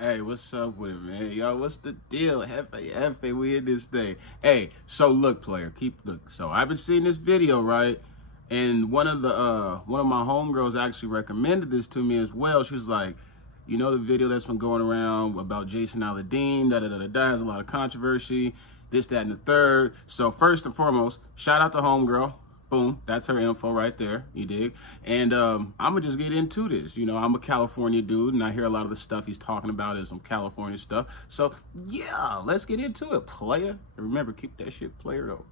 Hey, what's up with it, man? Yo, what's the deal? Hefe, we in this thing. Hey, so look, player, look. So I've been seeing this video, right? And one of my homegirls actually recommended this to me as well. She was like, you know the video that's been going around about Jason Aladean, has a lot of controversy, this, that, and the third. So first and foremost, shout out to homegirl. Boom, that's her info right there, you dig? And I'm gonna just get into this. You know, I'm a California dude, and I hear a lot of the stuff he's talking about is some California stuff. So yeah, let's get into it, player. And remember, keep that shit player though.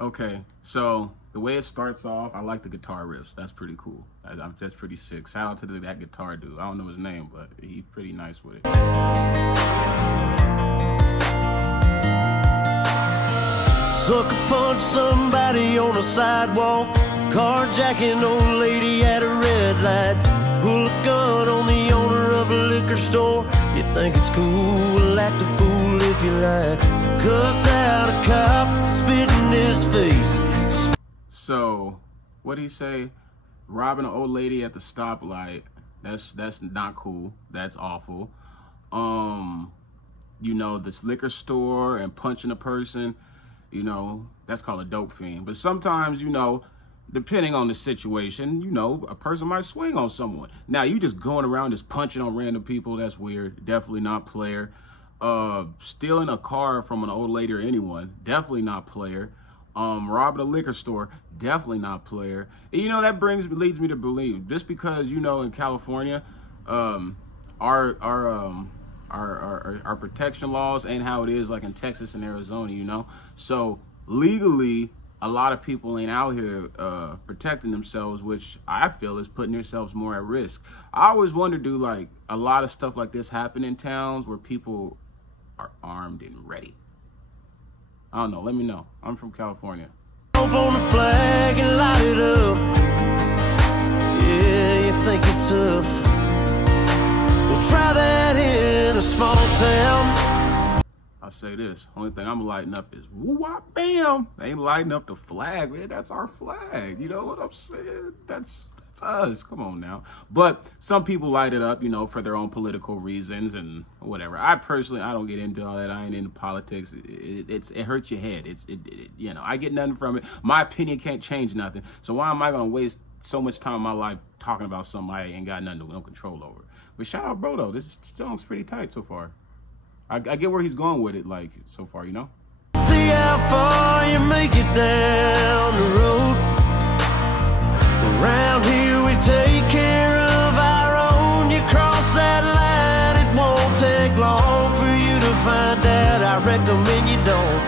Okay, so the way it starts off, I like the guitar riffs. That's pretty cool. That's pretty sick. Shout out to that guitar dude. I don't know his name, but he's pretty nice with it. Sucker punch somebody on a sidewalk, carjacking old lady at a red light, pull a gun on the owner of a liquor store. You think it's cool, act a fool if you like, cuss out a cop, spit in his face. So, what'd he say? Robbing an old lady at the stoplight. That's not cool. That's awful. You know, this liquor store and punching a person, you know, that's called a dope fiend. But sometimes, you know, depending on the situation, you know, a person might swing on someone. Now, you just going around just punching on random people, that's weird. Definitely not player. Stealing a car from an old lady or anyone, definitely not player. Robbing a liquor store, definitely not player. And, you know, that leads me to believe, just because, you know, in California, our protection laws ain't how it is like in Texas and Arizona, you know. So legally, a lot of people ain't out here protecting themselves, which I feel is putting themselves more at risk. I always wonder, do like a lot of stuff like this happen in towns where people are armed and ready? I don't know. Let me know. I'm from California. Up on the flag and light it up. Yeah, you think you're tough. Well, try that in a small town. I'll say this. Only thing I'm lighting up is woo-wop bam. They ain't lighting up the flag, man. That's our flag. You know what I'm saying? That's us. Come on now. But some people light it up, you know, for their own political reasons and whatever. I personally, I don't get into all that. I ain't into politics. It hurts your head. You know, I get nothing from it. My opinion can't change nothing. So why am I going to waste so much time in my life talking about something I ain't got no control over? But shout out, bro, though. This song's pretty tight so far. I get where he's going with it, like, so far, you know? See how far you make it down the road. Around here we take care of our own. You cross that line, it won't take long for you to find out. I recommend you don't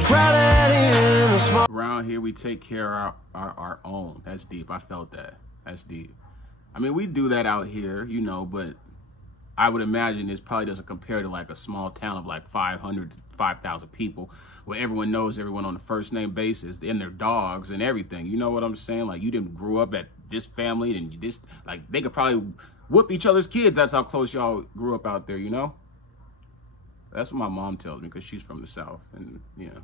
try that in a small. Around here we take care of our own. That's deep. I felt that. That's deep. I mean, we do that out here, you know, but I would imagine this probably doesn't compare to like a small town of like 500 to 5,000 people where everyone knows everyone on a first name basis and their dogs and everything. You know what I'm saying? Like, you didn't grow up at this family and this, like, they could probably whoop each other's kids. That's how close y'all grew up out there, you know? That's what my mom tells me because she's from the South and, you know.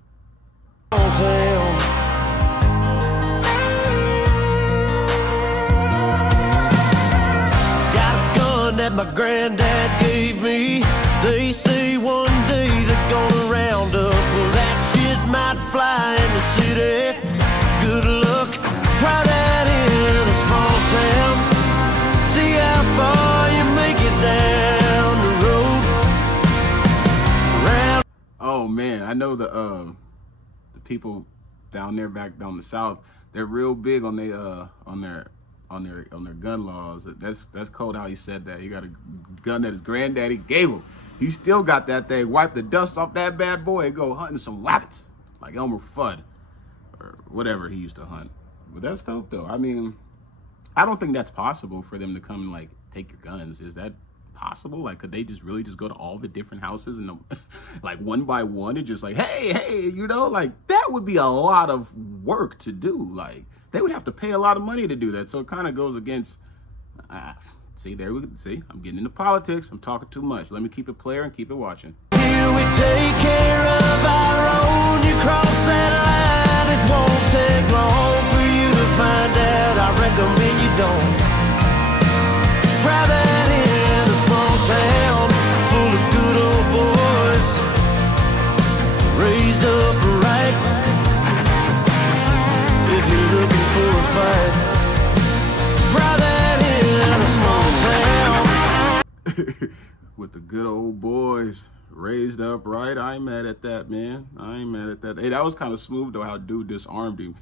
That my granddad gave me. They say one day they're gonna round up. Well, that shit might fly in the city. Good luck, try that in a small town. See how far you make it down the road. Round. Oh man, I know the people down there back down the South, they're real big on their gun laws. That's cold how he said that. He got a gun that his granddaddy gave him. He still got that thing. Wipe the dust off that bad boy and go hunting some rabbits like Elmer Fudd or whatever he used to hunt. But that's dope though. I mean, I don't think that's possible for them to come and like take your guns. Is that possible? Like, could they just really just go to all the different houses and like one by one and just like, hey, you know, like that would be a lot of work to do. Like, they would have to pay a lot of money to do that. So it kind of goes against, see, there we see, I'm getting into politics. I'm talking too much. Let me keep it player and keep it watching. Here we take boys raised up right. I ain't mad at that, man. I ain't mad at that. Hey, that was kind of smooth though how dude disarmed him.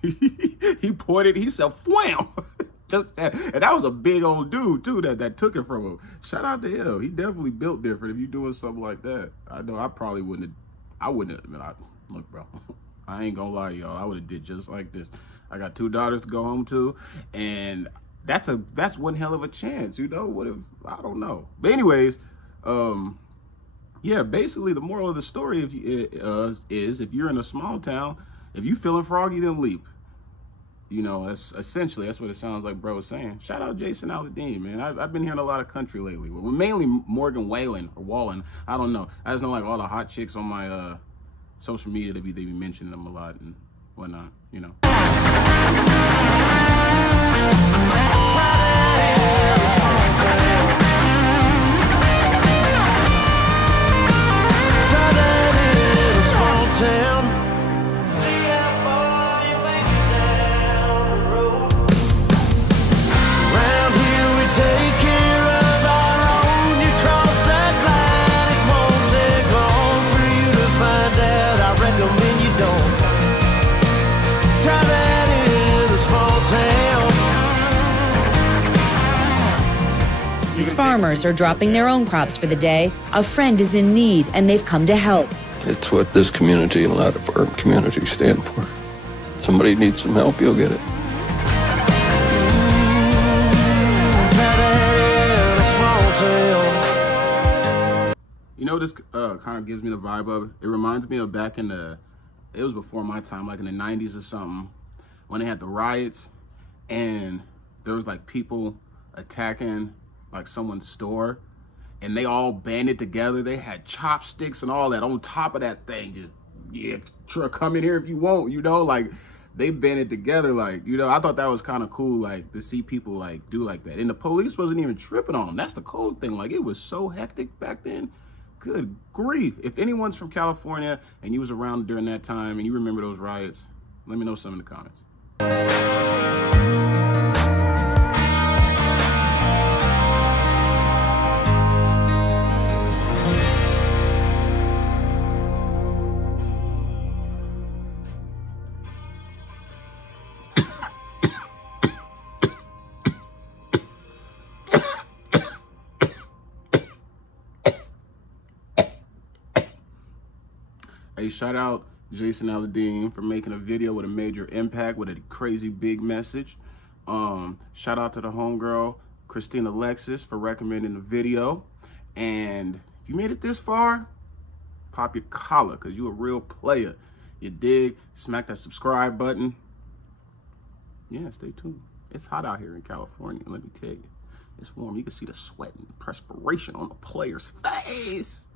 He pointed, he said wham. Took that. And that was a big old dude too that took it from him. Shout out to him. He definitely built different if you doing something like that. I know I probably wouldn't have, look bro, I ain't gonna lie to y'all, I would have did just like this. I got 2 daughters to go home to, and that's one hell of a chance, you know. What if, I don't know. But anyways, yeah, basically the moral of the story is if you're in a small town, if you feeling froggy, then leap. You know, that's essentially, that's what it sounds like bro was saying. Shout out Jason Aladean, man. I've been hearing a lot of country lately. Well, mainly Morgan Wallen or Wallen. I don't know. I just know like all the hot chicks on my social media, they be mentioning them a lot and whatnot, you know. These farmers are dropping their own crops for the day. A friend is in need, and they've come to help. It's what this community and a lot of our communities stand for. Somebody needs some help, you'll get it. You know, this kind of gives me the vibe of, it reminds me of back in it was before my time, like in the 90s or something, when they had the riots and there was like people attacking like someone's store and they all banded together. They had chopsticks and all that on top of that thing. Just, yeah, sure, come in here if you want, you know, like they banded together. Like, you know, I thought that was kind of cool, like to see people like do like that. And the police wasn't even tripping on them. That's the cool thing. Like, it was so hectic back then. Good grief. If anyone's from California and you was around during that time and you remember those riots, let me know some in the comments. Hey, shout out Jason Aladean for making a video with a major impact, with a crazy big message. Shout out to the homegirl, Christina Alexis, for recommending the video. And if you made it this far, pop your collar, because you a real player. You dig? Smack that subscribe button. Yeah, stay tuned. It's hot out here in California, let me tell you. It's warm. You can see the sweat and perspiration on the player's face.